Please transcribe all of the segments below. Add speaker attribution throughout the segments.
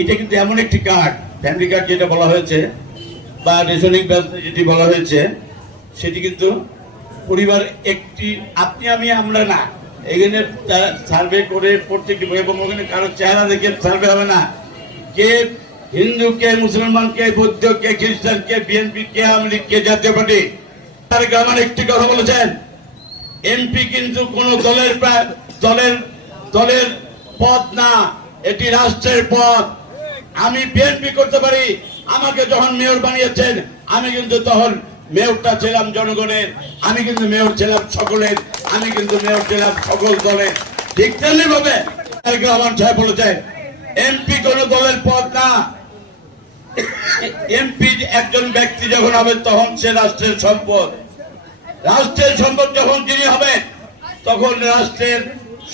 Speaker 1: এটা কিন্তু এমন একটি কার্ড ফ্যামিলি কার্ড যেটা বলা হয়েছে, বা রেশনিং ব্যবস্থা যেটি বলা হয়েছে, সেটি কিন্তু পরিবার একটি, আপনি, আমি, আমরা না। এখানে সার্ভে করে প্রত্যেকটি এবং ওখানে কারও চেহারা দেখে সার্ভে হবে না। কে হিন্দু, কে মুসলমান, কে বৌদ্ধ, কে খ্রিস্টান, কে বিএনপি কে আওয়ামী লীগ, কে জাতীয় পার্টি, তার গ্রামের একটি কথা বলেছেন। এমপি কিন্তু কোন দলের দলের দলের পদ না, এটি রাষ্ট্রের পদ। আমি বিএনপি করতে পারি। আমাকে যখন মেয়র বানিয়েছেন, আমি কিন্তু তখন মেয়রটা ছিলাম জনগণের, আমি কিন্তু মেয়র ছিলাম সকলের, আমি কিন্তু মেয়র ছিলাম সকল দলের। ঠিক তেমনি ভাবে রহমান সাহেব বলেছেন এমপি কোন দলের পদ না। এমপি একজন ব্যক্তি যখন হবে, তখন সে রাষ্ট্রের সম্পদ। রাষ্ট্রের সম্পদ যখন যিনি হবেন, তখন রাষ্ট্রের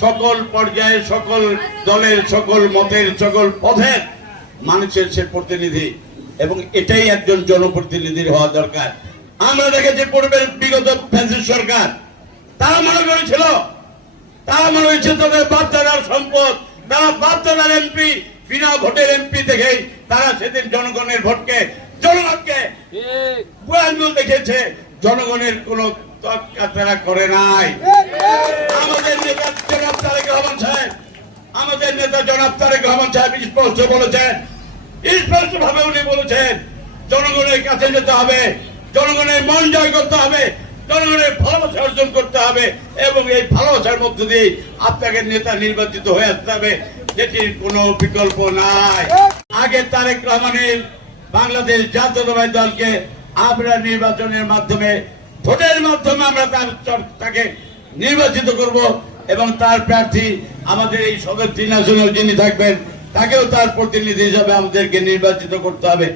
Speaker 1: সকল পর্যায়ে সকল দলের, সকল মতের, সকল পথের মানুষের সে প্রতিনিধি। এবং এটাই একজন জনপ্রতিনিধির হওয়া দরকার। আমরা দেখেছি পূর্বের বিগত ফ্যাসিস্ট সরকার। তারা মনে করেছিল, তারা মনে হয়েছে তাদের বাপদাদার সম্পদ তারা বাপদাদার এমপি বিনা ভোটের এমপি দেখেই তারা সেদিন জনগণের ভোটকে, জনগণকে দেখেছে জনগণের কোন তারা করে নাই। আমাদের নেতা জনাব তারেক রহমান সাহেব, আমাদের নেতা জনাব তারেক রহমান সাহেব স্পষ্ট বলেছেন স্পষ্ট ভাবে উনি বলেছেন, জনগণের কাছে যেতে হবে, জনগণের মন জয় করতে হবে, জনগণের ভালোবাসা অর্জন করতে হবে এবং এই ভালোবাসার মধ্য দিয়ে আপনাকে নেতা নির্বাচিত হয়ে আসতে হবে, যেটির কোনো বিকল্প নাই। আগে তারেক রহমানের বাংলাদেশ জাতীয়তাবাদী দলকে আমরা নির্বাচনের মাধ্যমে, ভোটের মাধ্যমে আমরা তার তাকে নির্বাচিত করব এবং তার প্রার্থী আমাদের এই সদর ন্যাশনাল যিনি থাকবেন তাকেও তার প্রতিনিধি হিসাবে আমাদেরকে নির্বাচিত করতে হবে।